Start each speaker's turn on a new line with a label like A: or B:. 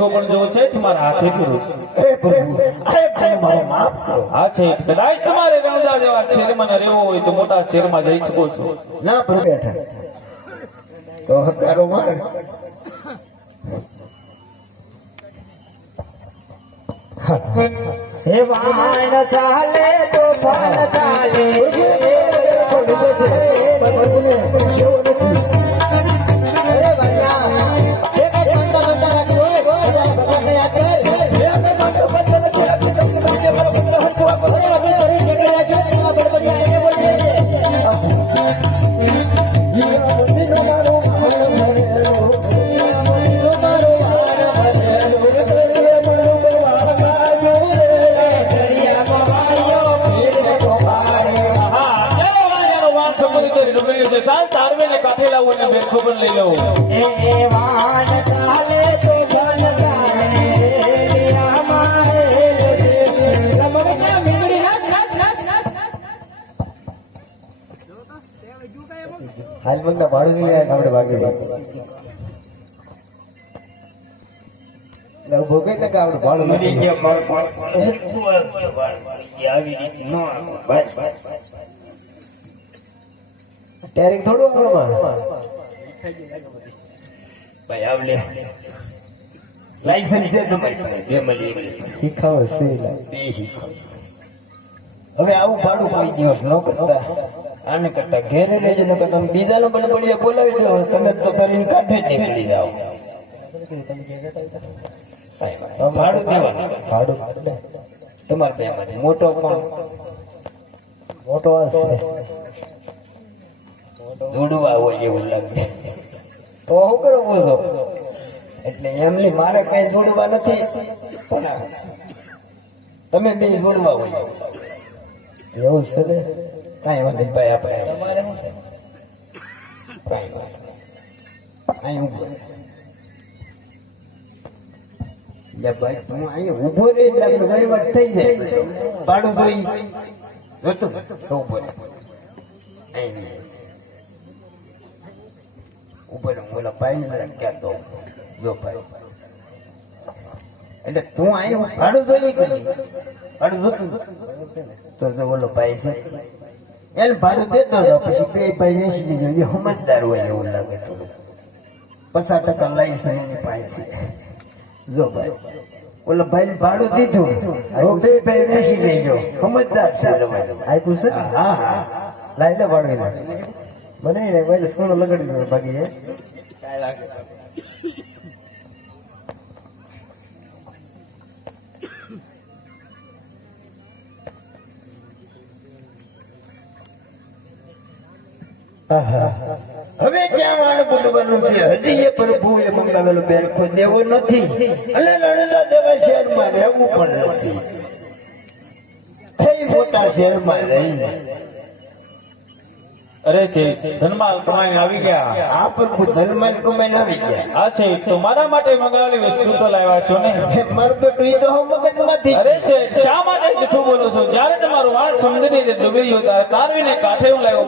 A: બેઠો પણ જો છે મારા હાથે કરું
B: હે પ્રભુ હે ભાઈ મારો માફ કરો.
A: હા છે કદાચ તમારે રણુજા જેવા શહેરમાં રહેવો હોય તો મોટા શેરમાં જઈ શકો છો.
B: ના પ્રભુ બેઠા. તો હકારો માર.
C: સેવાન ચાલે તો કરી
A: ડુંગળી છે સાલ તારવે ને કાંઠે લાવું અને બેઠો પણ લઈ લઉં
B: હાલ બંદા ભાડું નહીં આયા ગામડે ભાગી ગયા ભોગે ને કે આપણે ભાડું નથી ટેરિંગ થોડું આમાં
D: લાયસન્સ છે તમારી ફેમિલી
B: શીખાવો છે લા.
D: હવે આવું ભાડું કોઈ દિવસ ન કરતા. આને કરતા ઘેરે રહેજો ને તમે બીજાનો પડીએ બોલાવી દો. તમે તો કરીને કાંઠે જ નીકળી જાઓ. ભાડું દેવાનું.
B: ભાડું.
D: તમારે બે મોટો. કોણ?
B: મોટો આ
D: દોડવા હોય એવું લાગે.
B: તો હું કરો બોલો
D: એટલે એમની મારે કઈ જોડવા નથી પણ તમે બે જોડવા હોય.
B: એવું છે ને?
D: કાંઈ વાંધો ભાઈ આપણે કાંઈ વાંધો અહીં ઊભો. ભાઈ હું અહીં ઊભો રહી એટલે વહીવટ થઈ જાય. પાડું જોઈ જોતું? તો ઊભો અહીં. નહીં. ઊભો ભાઈ ને ક્યાં તો જો ભાઈ. એટલે તું અહીં ભાડું જોઈ કરી ભાડું જોતું તો તો ઓલો ભાઈ છે. એને ભાડું દેતો હતો પછી બે ભાઈ વેચી દીધો. એ સમજદાર હોય એવું લાગે તો. પચાસ ટકા લઈ છે એની પાસે. જો ભાઈ. ઓલો ભાઈ ભાડું દીધું. બે ભાઈ વેચી લેજો સમજદાર છે.
B: આપ્યું છે
D: હા હા.
B: લાઈ લે ભાડું એને. મને ને ભાઈ સ્કૂલ લગાડી દીધું બાકી હે
D: હવે ક્યાં વાળ બોલવાનું છે? હજી એ પ્રભુએ મંગાવેલો કોઈ દેવો નથી. અને રણેલા દેવા શહેરમાં રહેવું પણ નથી. પોતા શહેરમાં રહીને.
A: અરે છે ધનમાલ કમાઈને આવી ગયા.
D: આ પ્રભુ ધર્માન કમાઈને આવી ગયા.
A: આ છે તો મારા માટે મંગાવેલી વસ્તુ તો લાવ્યા છો ને?
D: મારું તો એ તો હું મગજમાંથી.
A: અરે છે શા માટે જૂઠું બોલો છો? જ્યારે તમારું વાળ સમજી ડુંગળી હોય ત્યારે તારવીને કાંઠે હું લાવ્યો